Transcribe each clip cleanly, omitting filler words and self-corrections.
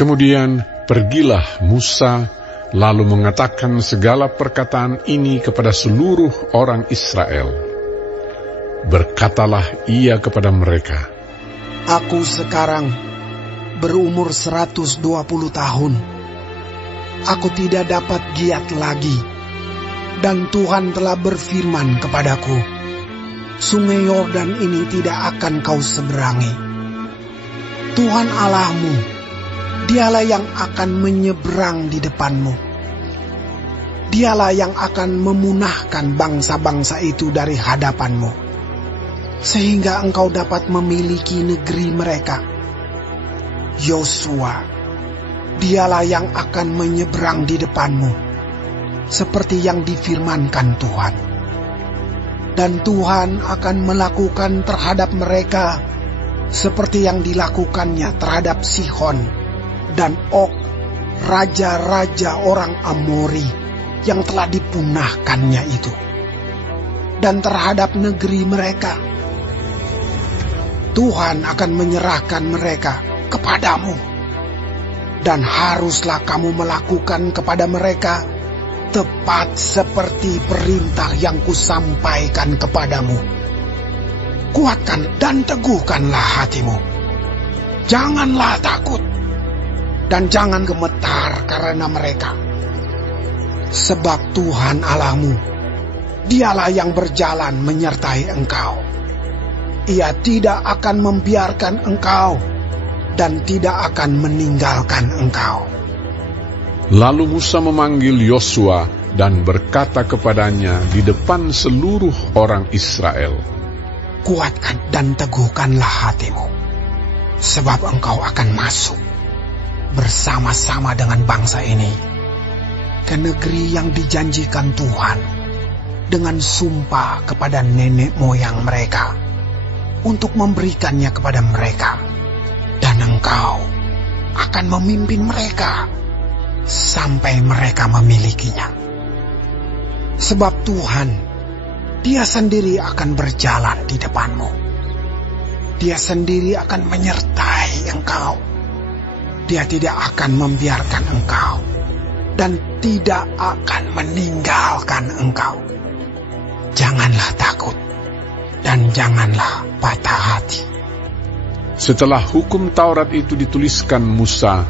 Kemudian pergilah Musa, lalu mengatakan segala perkataan ini kepada seluruh orang Israel. Berkatalah ia kepada mereka, Aku sekarang berumur 120 tahun. Aku tidak dapat giat lagi. Dan Tuhan telah berfirman kepadaku, Sungai Yordan ini tidak akan kau seberangi. Tuhan Allahmu, Dialah yang akan menyeberang di depanmu. Dialah yang akan memunahkan bangsa-bangsa itu dari hadapanmu, sehingga engkau dapat memiliki negeri mereka. Yosua, Dialah yang akan menyeberang di depanmu, seperti yang difirmankan Tuhan. Dan Tuhan akan melakukan terhadap mereka seperti yang dilakukannya terhadap Sihon dan Og, raja-raja orang Amori yang telah dipunahkannya itu, dan terhadap negeri mereka. Tuhan akan menyerahkan mereka kepadamu, dan haruslah kamu melakukan kepada mereka tepat seperti perintah yang kusampaikan kepadamu. Kuatkan dan teguhkanlah hatimu. Janganlah takut, dan jangan gemetar karena mereka. Sebab Tuhan Allahmu, Dialah yang berjalan menyertai engkau. Ia tidak akan membiarkan engkau, dan tidak akan meninggalkan engkau. Lalu Musa memanggil Yosua dan berkata kepadanya di depan seluruh orang Israel, Kuatkan dan teguhkanlah hatimu, sebab engkau akan masuk bersama-sama dengan bangsa ini ke negeri yang dijanjikan Tuhan dengan sumpah kepada nenek moyang mereka untuk memberikannya kepada mereka. Dan engkau akan memimpin mereka sampai mereka memilikinya. Sebab Tuhan, Dia sendiri akan berjalan di depanmu. Dia sendiri akan menyertai engkau. Dia tidak akan membiarkan engkau, dan tidak akan meninggalkan engkau. Janganlah takut, dan janganlah patah hati. Setelah hukum Taurat itu dituliskan Musa,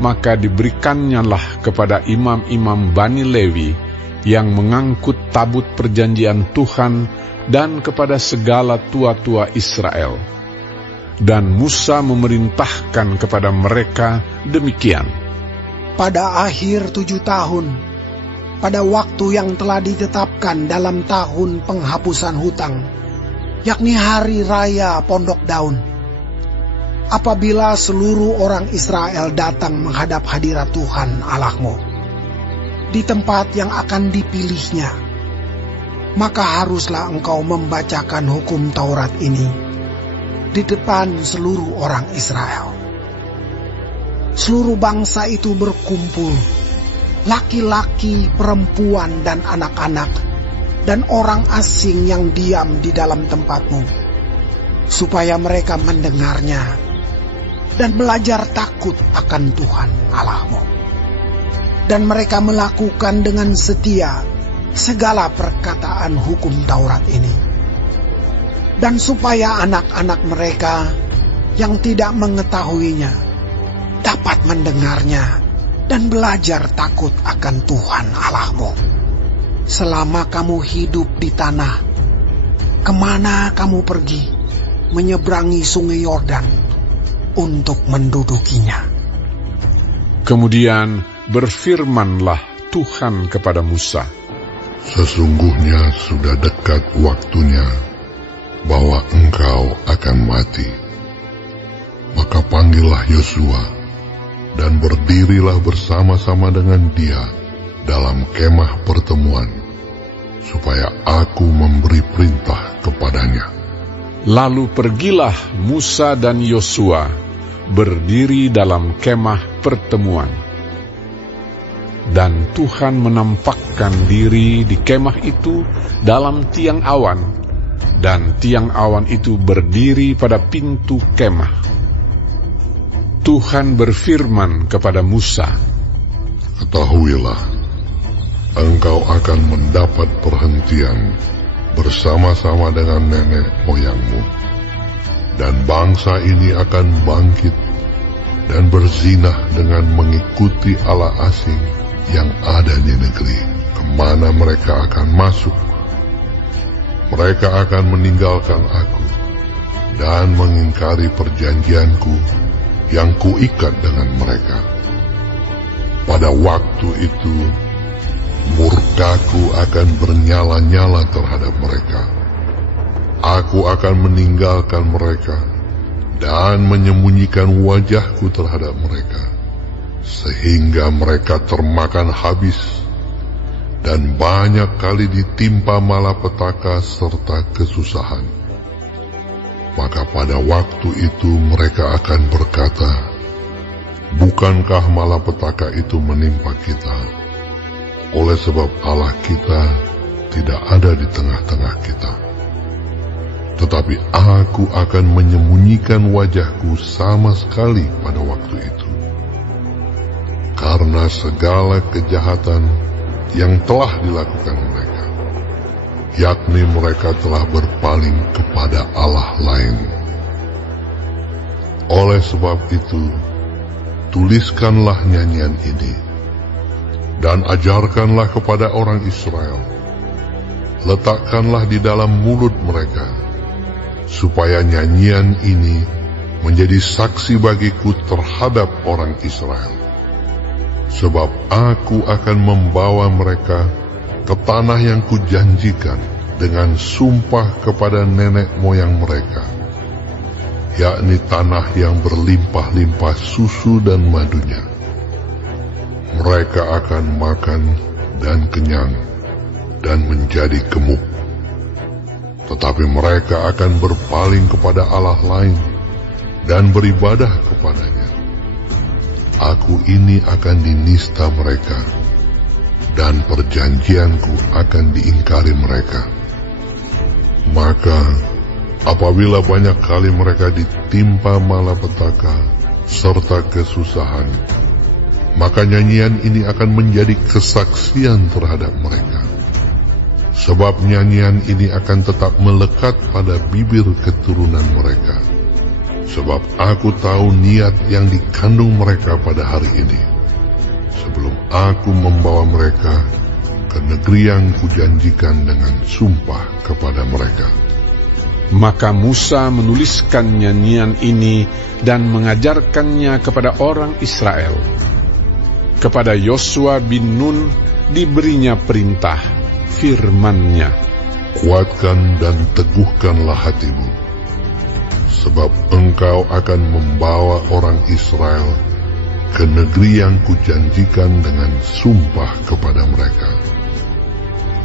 maka diberikannya kepada imam-imam Bani Lewi yang mengangkut tabut perjanjian Tuhan dan kepada segala tua-tua Israel. Dan Musa memerintahkan kepada mereka demikian. Pada akhir 7 tahun, pada waktu yang telah ditetapkan dalam tahun penghapusan hutang, yakni hari raya Pondok Daun, apabila seluruh orang Israel datang menghadap hadirat Tuhan Allahmu di tempat yang akan dipilihnya, maka haruslah engkau membacakan hukum Taurat ini di depan seluruh orang Israel. Seluruh bangsa itu berkumpul, laki-laki, perempuan, dan anak-anak, dan orang asing yang diam di dalam tempatmu, supaya mereka mendengarnya dan belajar takut akan Tuhan Allahmu. Dan mereka melakukan dengan setia segala perkataan hukum Taurat ini. Dan supaya anak-anak mereka yang tidak mengetahuinya dapat mendengarnya dan belajar takut akan Tuhan Allahmu. Selama kamu hidup di tanah, kemana kamu pergi, menyeberangi sungai Yordan untuk mendudukinya. Kemudian berfirmanlah Tuhan kepada Musa, Sesungguhnya sudah dekat waktunya bahwa engkau akan mati. Maka panggillah Yosua dan berdirilah bersama-sama dengan dia dalam kemah pertemuan, supaya aku memberi perintah kepadanya. Lalu pergilah Musa dan Yosua berdiri dalam kemah pertemuan. Dan Tuhan menampakkan diri di kemah itu dalam tiang awan, dan tiang awan itu berdiri pada pintu kemah. Tuhan berfirman kepada Musa, "Ketahuilah, engkau akan mendapat perhentian bersama-sama dengan nenek moyangmu, dan bangsa ini akan bangkit dan berzinah dengan mengikuti Allah asing yang ada di negeri kemana mereka akan masuk. Mereka akan meninggalkan aku dan mengingkari perjanjianku yang kuikat dengan mereka. Pada waktu itu, murkaku akan bernyala-nyala terhadap mereka. Aku akan meninggalkan mereka dan menyembunyikan wajahku terhadap mereka, sehingga mereka termakan habis dan banyak kali ditimpa malapetaka serta kesusahan. Maka pada waktu itu mereka akan berkata, bukankah malapetaka itu menimpa kita? Oleh sebab Allah kita tidak ada di tengah-tengah kita. Tetapi aku akan menyembunyikan wajahku sama sekali pada waktu itu. Karena segala kejahatan yang telah dilakukan mereka, yakni mereka telah berpaling kepada Allah lain. Oleh sebab itu, tuliskanlah nyanyian ini, dan ajarkanlah kepada orang Israel. Letakkanlah di dalam mulut mereka, supaya nyanyian ini menjadi saksi bagiku terhadap orang Israel. Sebab aku akan membawa mereka ke tanah yang kujanjikan dengan sumpah kepada nenek moyang mereka, yakni tanah yang berlimpah-limpah susu dan madunya. Mereka akan makan dan kenyang dan menjadi gemuk. Tetapi mereka akan berpaling kepada Allah lain dan beribadah kepadanya. Aku ini akan dinista mereka, dan perjanjianku akan diingkari mereka. Maka apabila banyak kali mereka ditimpa malapetaka serta kesusahan, maka nyanyian ini akan menjadi kesaksian terhadap mereka. Sebab nyanyian ini akan tetap melekat pada bibir keturunan mereka. Sebab aku tahu niat yang dikandung mereka pada hari ini, sebelum aku membawa mereka ke negeri yang kujanjikan dengan sumpah kepada mereka." Maka Musa menuliskan nyanyian ini dan mengajarkannya kepada orang Israel. Kepada Yosua bin Nun diberinya perintah, firman-Nya, "Kuatkan dan teguhkanlah hatimu, sebab engkau akan membawa orang Israel ke negeri yang kujanjikan dengan sumpah kepada mereka,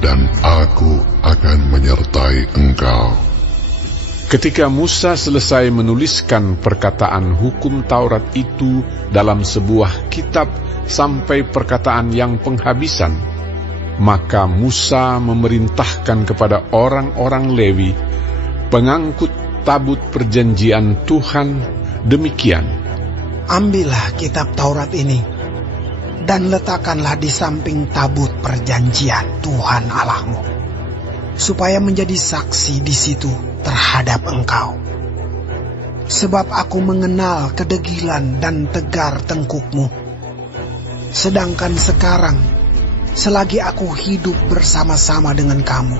dan aku akan menyertai engkau." Ketika Musa selesai menuliskan perkataan hukum Taurat itu dalam sebuah kitab sampai perkataan yang penghabisan, maka Musa memerintahkan kepada orang-orang Lewi, pengangkut tabut perjanjian Tuhan, demikian, "Ambillah kitab Taurat ini, dan letakkanlah di samping tabut perjanjian Tuhan Allahmu, supaya menjadi saksi di situ terhadap engkau. Sebab aku mengenal kedegilan dan tegar tengkukmu. Sedangkan sekarang, selagi aku hidup bersama-sama dengan kamu,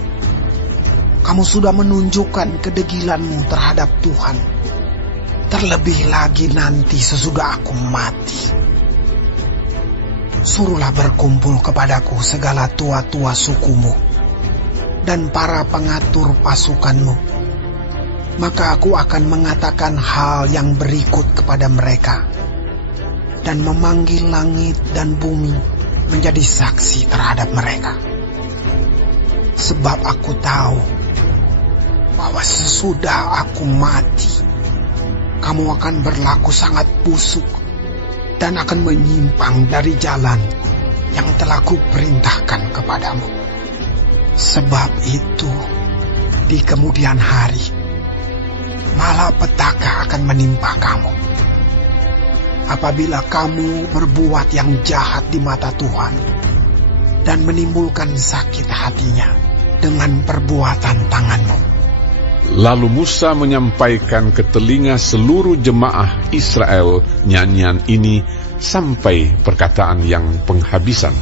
kamu sudah menunjukkan kedegilanmu terhadap Tuhan. Terlebih lagi nanti sesudah aku mati. Suruhlah berkumpul kepadaku segala tua-tua sukumu dan para pengatur pasukanmu. Maka aku akan mengatakan hal yang berikut kepada mereka, dan memanggil langit dan bumi menjadi saksi terhadap mereka. Sebab aku tahu bahwa sesudah aku mati, kamu akan berlaku sangat busuk dan akan menyimpang dari jalan yang telah kuperintahkan kepadamu. Sebab itu, di kemudian hari, malapetaka akan menimpa kamu. apabila kamu berbuat yang jahat di mata Tuhan dan menimbulkan sakit hatinya dengan perbuatan tanganmu. Lalu Musa menyampaikan ke telinga seluruh jemaah Israel nyanyian ini sampai perkataan yang penghabisan.